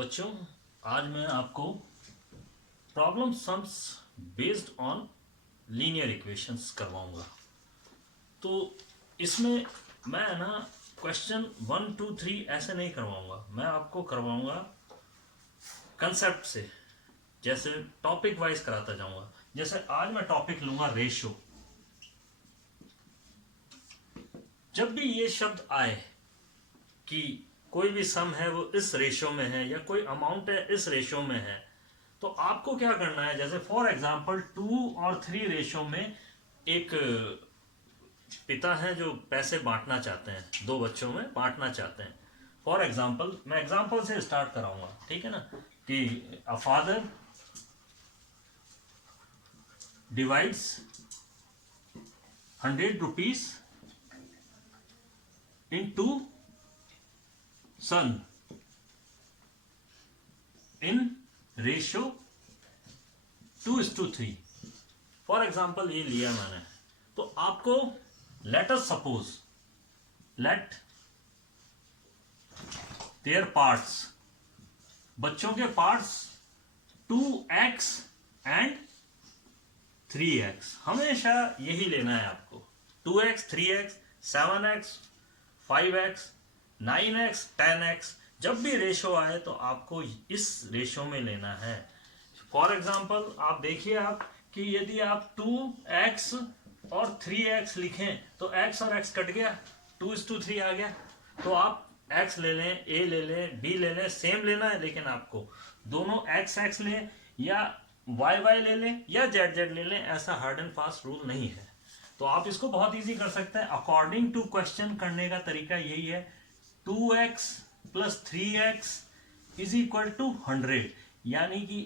बच्चों, आज मैं आपको problem sums based on linear equations करवाऊंगा। तो इसमें मैं ना क्वेश्चन 1 2 3 ऐसे नहीं करवाऊंगा, मैं आपको करवाऊंगा कंसेप्ट से, जैसे टॉपिक वाइज कराता जाऊंगा। जैसे आज मैं टॉपिक लूंगा रेशो। जब भी ये शब्द आए कि कोई भी सम है वो इस रेशो में है या कोई अमाउंट है इस रेशो में है, तो आपको क्या करना है। जैसे फॉर एग्जांपल 2 और 3 रेशो में एक पिता है जो पैसे बांटना चाहते हैं, दो बच्चों में बांटना चाहते हैं। फॉर एग्जांपल मैं एग्जांपल से स्टार्ट कराऊंगा, ठीक है ना, कि a father divides 100 rupees into son in ratio 2:3। For example ये लिया मैंने, तो आपको let us suppose let there parts, बच्चों के पार्ट्स 2x एंड 3x, हमेशा यही लेना है आपको। 2x 3x 7x 5x 9x 10x, जब भी रेशो आए तो आपको इस रेशो में लेना है। फॉर एग्जाम्पल आप देखिए आप कि यदि आप 2x और 3x लिखें तो x और x कट गया, 2:3 आ गया। तो आप x ले लें, a ले लें, b ले लें, सेम लेना है, लेकिन आपको दोनों x लें या y ले लें या z ले लें, ऐसा हार्ड एंड फास्ट रूल नहीं है। तो आप इसको बहुत इजी कर सकते हैं। अकॉर्डिंग टू क्वेश्चन करने का तरीका यही है, 2x plus 3x is equal to 100, यानी कि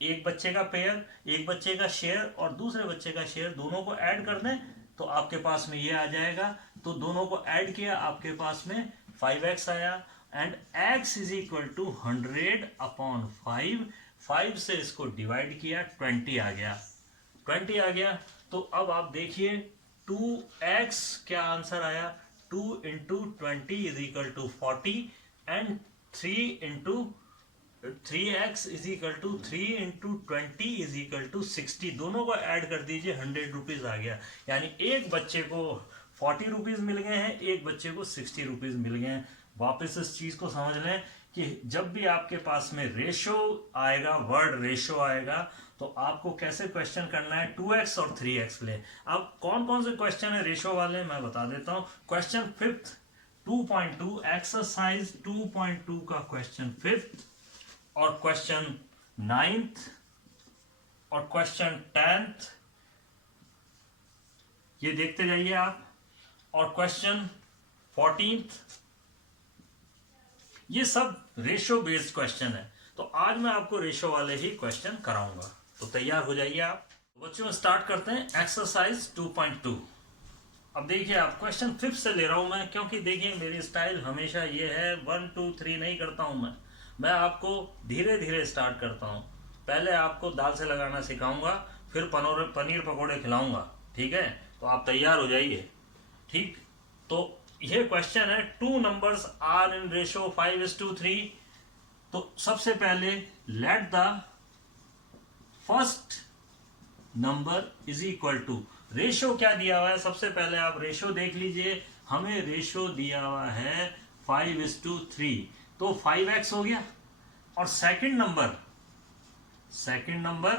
एक बच्चे का पेयर, एक बच्चे का शेयर और दूसरे बच्चे का शेयर, दोनों को ऐड कर दें तो आपके पास में ये आ जाएगा। तो दोनों को ऐड किया, आपके पास में 5x आया and x is equal to 100 upon 5 से इसको डिवाइड किया, 20 आ गया, 20 आ गया। तो अब आप देखिए 2x क्या आंसर आया, 2 into 20 is equal to 40 and 3 into 3x is equal to 3 into 20 is equal to 60। दोनों को ऐड कर दीजिए, 100 रुपीज आ गया। यानी एक बच्चे को 40 रुपीज मिल गए हैं, एक बच्चे को 60 रुपीज मिल गए हैं। वापस इस चीज को समझ लें कि जब भी आपके पास में रेशो आएगा, वर्ड रेशो आएगा, तो आपको कैसे क्वेश्चन करना है, 2x और 3x ले। अब कौन कौन से क्वेश्चन है रेशो वाले मैं बता देता हूं। क्वेश्चन 5th 2.2, एक्सरसाइज 2.2 का क्वेश्चन 5th और क्वेश्चन 9th और क्वेश्चन 10th, ये देखते जाइए आप, और क्वेश्चन 14th, ये सब रेशो बेस्ड क्वेश्चन है। तो आज मैं आपको रेशो वाले ही क्वेश्चन कराऊंगा, तो तैयार हो जाइए आप। बच्चों स्टार्ट करते हैं एक्सरसाइज 2.2। अब देखिए आप, क्वेश्चन 5th से ले रहा हूं मैं, क्योंकि देखिए मेरी स्टाइल हमेशा ये है 1 2 3 नहीं करता हूं मैं आपको धीरे धीरे स्टार्ट करता हूं। पहले आपको दाल से लगाना सिखाऊंगा, फिर पनीर पकौड़े खिलाऊंगा, ठीक है। तो आप तैयार हो जाइए, ठीक। तो ये क्वेश्चन है, 2 नंबर्स आर इन रेशो 5:3। तो सबसे पहले let the first number is equal to, ratio क्या दिया हुआ है, सबसे पहले आप रेशो देख लीजिए। हमें रेशो दिया हुआ है 5:3, तो 5x हो गया। और सेकंड नंबर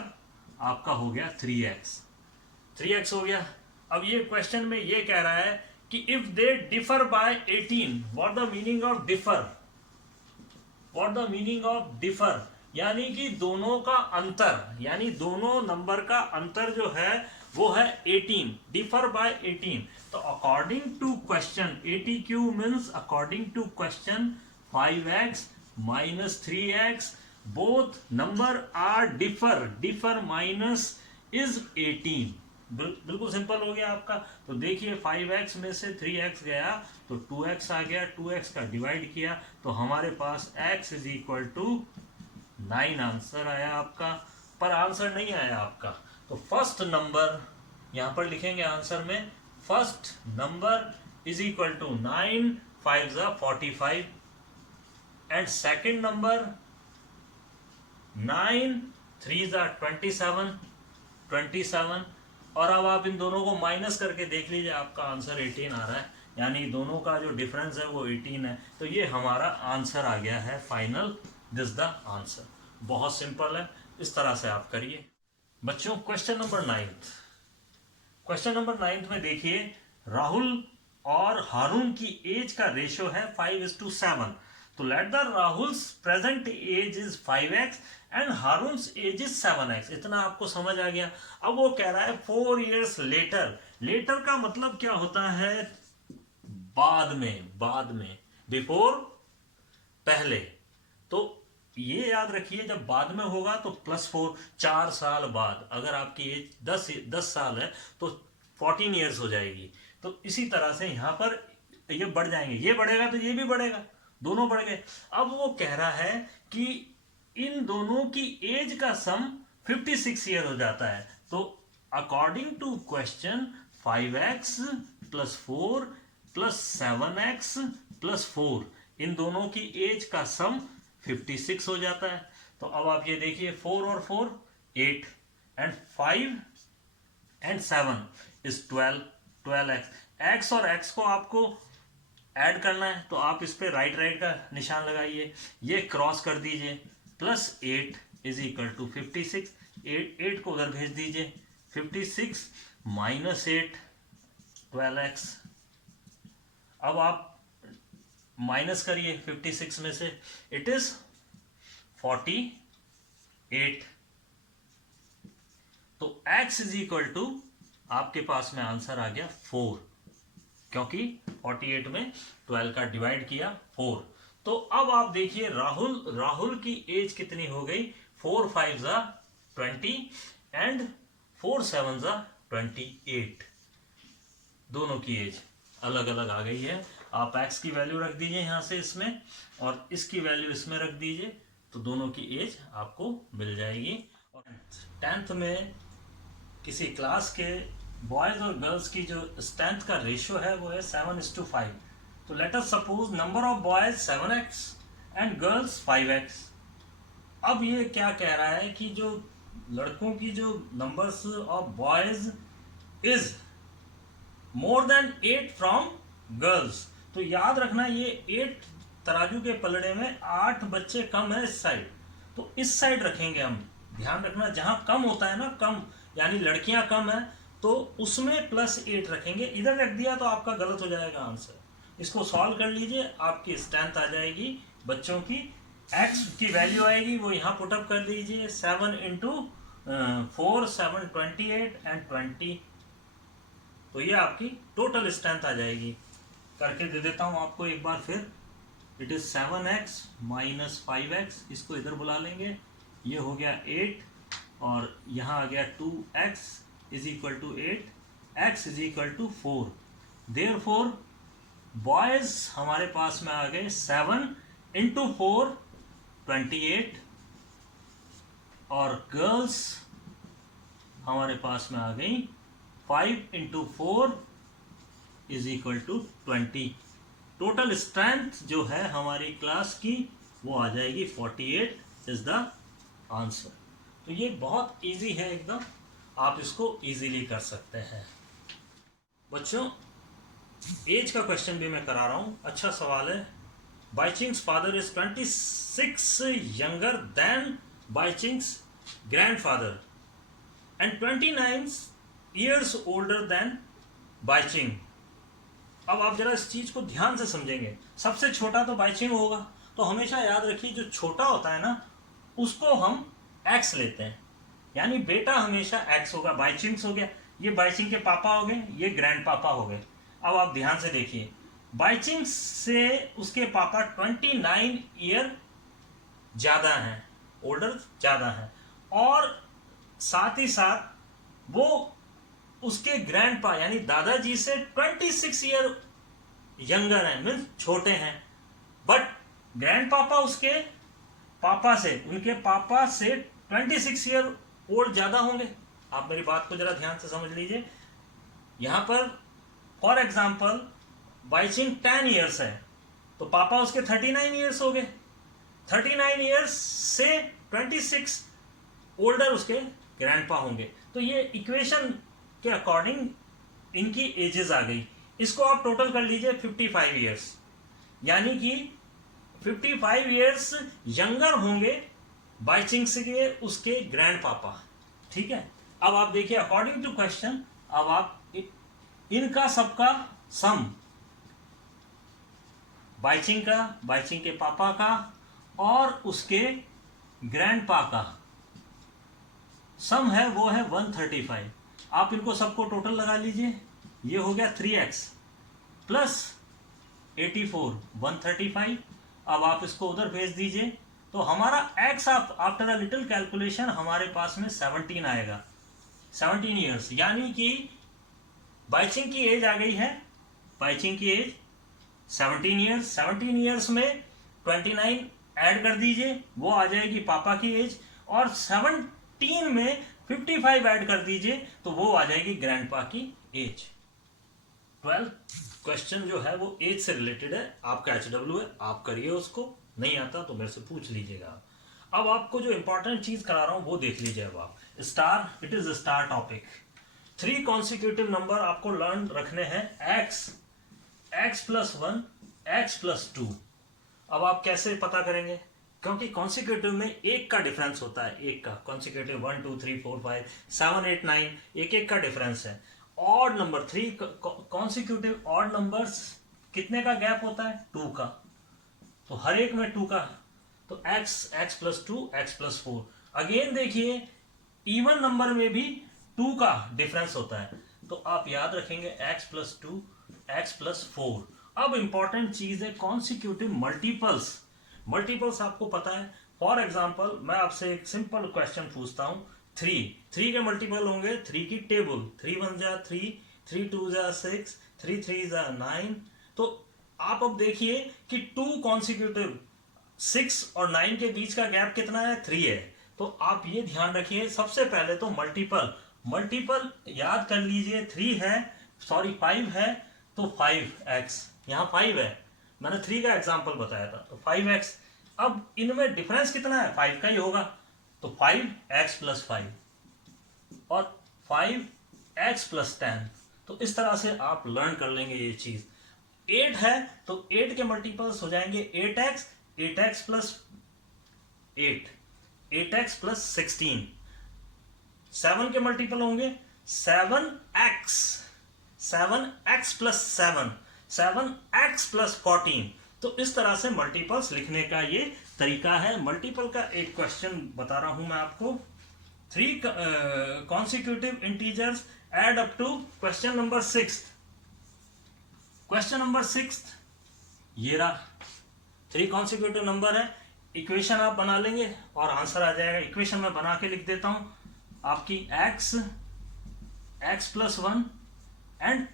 आपका हो गया 3x हो गया। अब ये क्वेश्चन में ये कह रहा है कि if they differ by 18, what the meaning of differ, यानी कि दोनों का अंतर, यानी दोनों नंबर का अंतर जो है वो है 18, डिफर बाय 18। तो according to question, ATQ means according to question 5x minus 3x, both number are differ minus is 18। बिल्कुल सिंपल हो गया आपका। तो देखिए 5x में से 3x गया तो 2x आ गया, 2x का डिवाइड किया तो हमारे पास x is equal to 9 answer आया आपका। पर आंसर नहीं आया आपका, तो फर्स्ट नंबर यहां पर लिखेंगे आंसर में, first number is equal to 9 5 45 and second number 9 3 27, 27। और अब आप इन दोनों को माइनस करके देख लीजिए, आपका आंसर 18 आ रहा है, यानी दोनों का जो डिफरेंस है वो 18 है। तो ये हमारा आंसर आ गया है फाइनल, दिस द आंसर। बहुत सिंपल है, इस तरह से आप करिए। बच्चों क्वेश्चन नंबर 9, क्वेश्चन नंबर 9 में देखिए, राहुल और हारून की एज का रेशियो है 5:7। तो let the Rahul's present age is 5x and Haroon's age is 7x। इतना आपको समझ आ गया। अब वो कह रहा है 4 years लेटर। लेटर का मतलब क्या होता है? बाद में, बिफोर, पहले। तो ये याद रखिए, जब बाद में होगा तो +4, 4 साल बाद। अगर आपकी एज 10 साल है तो 14 years हो जाएगी। तो इसी तरह से यहां पर ये बढ़ जाएंगे, ये बढ़ेगा तो ये भी बढ़ेगा, दोनों बढ़ गए। अब वो कह रहा है कि इन दोनों की एज का सम 56 ईयर हो जाता है। तो according to question 5x + 4 + 7x + 4, इन दोनों की एज का सम 56 हो जाता है। तो अब आप ये देखिए, 4 और 4 8 and 5 and 7 is 12x। x और x को आपको ऐड करना है, तो आप इस पे राइट का निशान लगाइए, ये क्रॉस कर दीजिए। +8 = 56। 8 को उधर भेज दीजिए, 56 - 8 12x। अब आप माइनस करिए 56 में से, इट इज 48। तो x = आपके पास में आंसर आ गया 4, क्योंकि 48 में 12 का डिवाइड किया 4। तो अब आप देखिए, राहुल की एज कितनी हो गई? 4 5 20 एंड 4 7 28। दोनों की एज अलग अलग आ गई है। आप x की वैल्यू रख दीजिए यहां से इसमें, और इसकी वैल्यू इसमें रख दीजिए, तो दोनों की एज आपको मिल जाएगी। और 10th में किसी क्लास के बॉयज और गर्ल्स की जो स्ट्रेंथ का रेशियो है वो है 7:5। तो let us suppose number of boys 7x and girls 5x। अब ये क्या कह रहा है कि जो लड़कों की जो numbers of boys is more than 8 from girls. तो याद रखना, ये 8 तराजू के पलड़े में 8 बच्चे कम है इस साइड, तो इस साइड रखेंगे हम। ध्यान रखना, जहां कम होता है ना, कम यानी लड़कियां कम है, तो उसमें +8 रखेंगे। इधर रख दिया तो आपका गलत हो जाएगा आंसर। इसको सॉल्व कर लीजिए, आपकी स्ट्रेंथ आ जाएगी बच्चों की। x की वैल्यू आएगी, वो यहाँ पुटअप कर लीजिए, 7 × 4 7 28 एंड 20। तो ये आपकी टोटल स्ट्रेंथ आ जाएगी। करके दे देता हूँ आपको एक बार फिर। इट इज 7x - 5x, इसको इधर बुला लेंगे, ये हो गया 8, और यहाँ आ गया 2x = 8, x = 4। देयरफॉर बॉयज हमारे पास में आ गए 7 × 4 28, और गर्ल्स हमारे पास में आ गई 5 × 4 = 20। टोटल स्ट्रेंथ जो है हमारी क्लास की वो आ जाएगी 48 इज द आंसर। तो ये बहुत इजी है एकदम, आप इसको इजीली कर सकते हैं। बच्चों एज का क्वेश्चन भी मैं करा रहा हूं, अच्छा सवाल है। Baichung's father is 26 younger than Baichung's grandfather and 29 years older than Baichung. अब आप जरा इस चीज को ध्यान से समझेंगे। सबसे छोटा तो बाइचिंग होगा, तो हमेशा याद रखिए जो छोटा होता है ना उसको हम x लेते हैं, यानी बेटा हमेशा x होगा। बाइचिंग्स हो गया, ये बाइचिंग के पापा हो गए, ये ग्रैंड पापा हो गए। अब आप ध्यान से देखिए, बाइचिंग से उसके पापा 29 ईयर ज्यादा हैं, ओल्डर ज्यादा हैं, और साथ ही साथ वो उसके ग्रैंडपा यानी दादाजी से 26 ईयर यंगर हैं, मीन्स छोटे हैं। बट ग्रैंड पापा उसके पापा से, उनके पापा से 26 ईयर ओल्ड ज्यादा होंगे। आप मेरी बात को जरा ध्यान से समझ लीजिए। यहां पर फॉर एग्जाम्पल बाइचिंग 10 ईयर्स है, तो पापा उसके 39 ईयर्स हो गए। 39 ईयर्स से 26 ओल्डर उसके ग्रैंडपा होंगे। तो ये इक्वेशन के अकॉर्डिंग इनकी एजेस आ गई। इसको आप टोटल कर लीजिए 55 ईयर्स, यानी कि 55 ईयर्स यंगर होंगे बाइचिंग्स के उसके ग्रैंड पापा। ठीक है, अब आप देखिए अकॉर्डिंग टू क्वेश्चन, अब आप इनका सबका सम, बाइचिंग का, बाइचिंग के पापा का और उसके ग्रैंड पा का सम है वो है 135। आप इनको सबको टोटल लगा लीजिए, ये हो गया 3x प्लस 84 135। अब आप इसको उधर भेज दीजिए तो हमारा x after a little calculation हमारे पास में 17 आएगा, 17 ईयर्स, यानी कि बाइचिंग की एज आ गई है, बाइचिंग की एज 17 ईयर्स। 17 ईयर्स में 29 ऐड कर दीजिए, वो आ जाएगी पापा की एज, और 17 में 55 ऐड कर दीजिए तो वो आ जाएगी ग्रैंडपा की एज। 12 क्वेश्चन जो है वो एज से रिलेटेड है, आपका HW है, आप करिए, उसको नहीं आता तो मेरे से पूछ लीजिएगा। अब आपको जो इंपॉर्टेंट चीज करा रहा हूं वो देख लीजिए। अब आप star, it is star topic. 3 consecutive number आपको लर्न रखने हैं, x प्लस 1, x प्लस 2। अब आप कैसे पता करेंगे, क्योंकि कॉन्सिक्यूटिव में एक का डिफरेंस होता है, एक का कॉन्सिक्यूटिव 1 2 3 4 5 7 8 9 एक एक का डिफरेंस है। Odd number 3 consecutive odd numbers कितने का गैप होता है, 2 का, तो हर एक में 2 का, तो x plus 2 x plus 4। Again देखिए इवन नंबर में भी 2 का डिफरेंस होता है, तो आप याद रखेंगे x प्लस 2 x प्लस 4। अब इंपॉर्टेंट चीज है कॉन्सिक्यूटिव मल्टीपल्स। मल्टीपल्स आपको पता है, फॉर एग्जाम्पल मैं आपसे एक सिंपल क्वेश्चन पूछता हूं, 3 के मल्टीपल होंगे 3 की टेबल, 3 1 जा 3, 3 2 जा 6, 3 3 जा 9। तो आप अब देखिए कि 2 कॉन्सिक्यूटिव 6 और 9 के बीच का गैप कितना है, 3 है। तो आप ये ध्यान रखिए, सबसे पहले तो मल्टीपल याद कर लीजिए, 3 है, सॉरी 5 है, तो 5x, यहाँ 5 है, मैंने 3 का एग्जाम्पल बताया था, तो 5x। अब इनमें डिफरेंस कितना है, 5 का ही होगा, तो 5x प्लस 5 और 5x प्लस 10। तो इस तरह से आप लर्न कर लेंगे ये चीज। 8 है तो 8 के मल्टीपल्स हो जाएंगे 8x, 8x plus 8, 8x plus 16। 7 के मल्टीपल होंगे 7x, 7x plus 7, 7x plus 14। तो इस तरह से मल्टीपल्स लिखने का ये तरीका है। मल्टीपल का एक क्वेश्चन बता रहा हूं मैं आपको, 3 consecutive integers add up to question number 6। Question number 6 ये रहा, 3 consecutive नंबर है, इक्वेशन आप बना लेंगे और आंसर आ जाएगा। इक्वेशन में बना के लिख देता हूं, आपकी x plus 1 and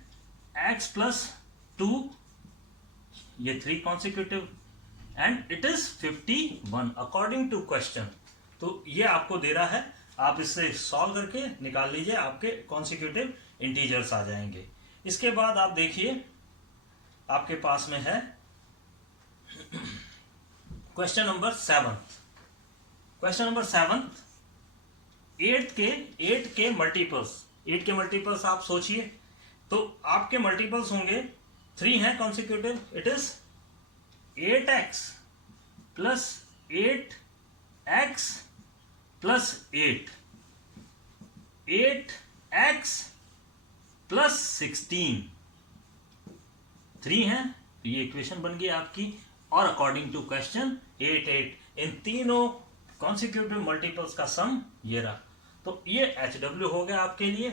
x plus 2, ये 3 consecutive and it is 51 according to question. तो ये आपको दे रहा है, आप इससे सॉल्व करके निकाल लीजिए, आपके कॉन्सिक्यूटिव इंटीजर्स आ जाएंगे। इसके बाद आप देखिए आपके पास में है क्वेश्चन नंबर 7। क्वेश्चन नंबर 7, 8 के मल्टीपल्स, 8 के मल्टीपल्स आप सोचिए, तो आपके मल्टीपल्स होंगे, 3 है consecutive, it is 8x plus 8x plus 8, 8x plus 16, 3 है, तो ये इक्वेशन बन गई आपकी। और अकॉर्डिंग टू क्वेश्चन 8 8, इन तीनों कॉन्सिक्यूटिव मल्टीपल्स का सम ये रहा। तो ये HW हो गया आपके लिए।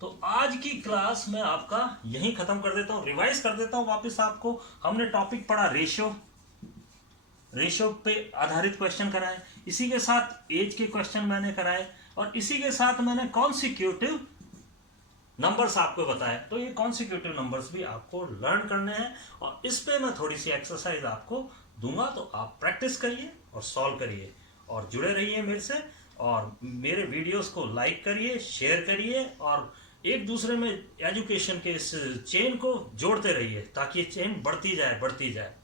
तो आज की क्लास में आपका यहीं खत्म कर देता हूं, रिवाइज कर देता हूं वापस आपको। हमने टॉपिक पढ़ा रेशियो पे आधारित क्वेश्चन कराए, इसी के साथ एज के क्वेश्चन मैंने कराए, और इसी के साथ मैंने कॉन्सिक्यूटिव नंबर्स आपको बताए। तो ये कॉन्सिक्यूटिव नंबर्स भी आपको लर्न करने हैं, और इस पे मैं थोड़ी सी एक्सरसाइज आपको दूंगा, तो आप प्रैक्टिस करिए और सॉल्व करिए और जुड़े रहिए मेरे से, और मेरे वीडियोस को लाइक करिए, शेयर करिए, और एक दूसरे में एजुकेशन के इस चेन को जोड़ते रहिए, ताकि ये चेन बढ़ती जाए।